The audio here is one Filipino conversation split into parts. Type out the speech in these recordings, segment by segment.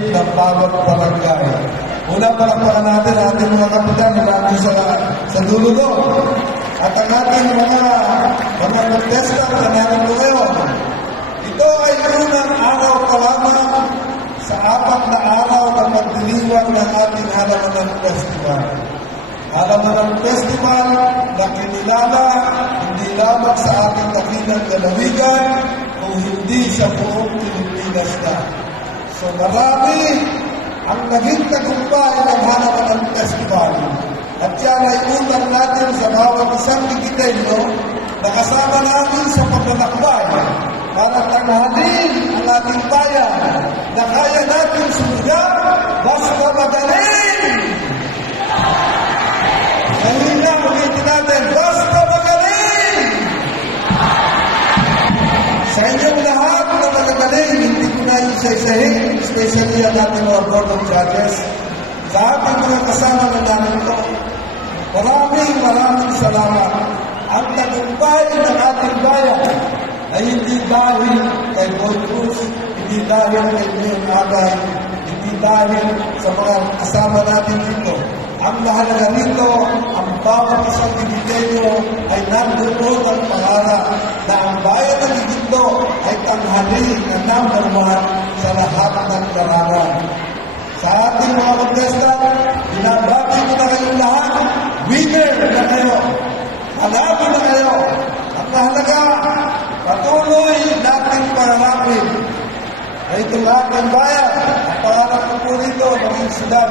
ng bawat barangay. Una, palakpakan natin ang ating mga kapitan na nandun sa dulo doon. At ang ating mga contestant na nandun ngayon. Ito ay unang araw pa lamang sa 4 na araw na magdiliwang ng ating Halamanan Festival. Halamanan Festival na kinilala hindi lamang sa ating dakilang lalawigan kung hindi sa buong Pilipinas na. So marami ang naging tagumpay ng Halamanan Festival. At yan ay utang natin sa bawat isang Bigiteño na kasama natin sa paglalakbay para tanghalin ang ating bayan na kaya natin sundan basta magaling! Kanina, ulitin natin, basta magaling! Sa inyong lahat na magagaling, hindi ko na isa-isahin, especially ang ating mga board of judges, sa ating mga kasama na namin ito. Maraming salamat. Ang tagumpay ng ating bayan ay hindi dahil kay Boy Cruz, hindi dahil kay Mayor Agay, hindi dahil sa mga kasama natin dito. Ang mahalaga nito, ang bawat isang Bigiteño ay nandoon ang pangarap na ang bayan ng Iginto ay tanghali na number 1 sa lahat ng larangan. Sa ating mga contestant, binabati ko na kayong lahat, winner na kayo, hanapin na kayo. Ang mahalaga, patuloy natin pangarapin. Ay itong ating bayan, ang pangarap ko po rito, maging sila.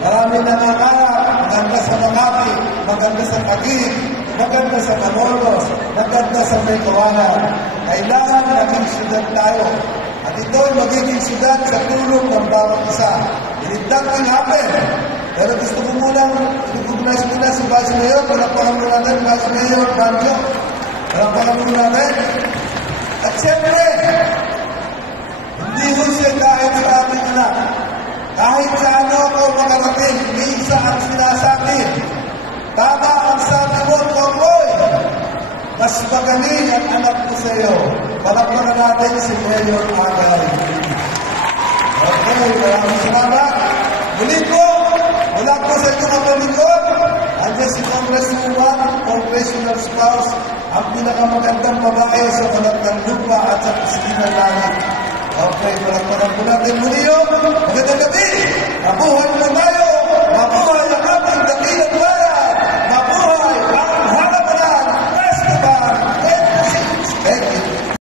Marami nangangarap, maganda sa Makati, maganda sa Taguig, maganda sa Malolos, maganda sa Maykawanan. Kailangan maging siyudad tayo. At ito'y magiging siyudad sa tulong ng bawat isa. It doesn't happen. Pero gusto ko munang i-recognize muna si Vice Mayor, palakpakan muna natin, Vice Mayor Banjo. Palakpakan muna natin. At siyempre, hindi ko siya kahit sa ating anak. Kahit sa ano ako makarating, minsan ang sinasabi. Tama ang sabi mo, Tomboy. Mas magaling ang anak ko sa iyo. Palakpakan natin si Mayor Agay. Okay, maraming salamat. Muli po, mula po sa inyo mga palikod, andiyan si Congresswoman, Congressional Spouse, ang pinakamagandang babae sa balat ng lupa at sa pisngi ng langit. Okay, palakpakan po natin muli yun. Magandang gabi. Nabuhay po tayo.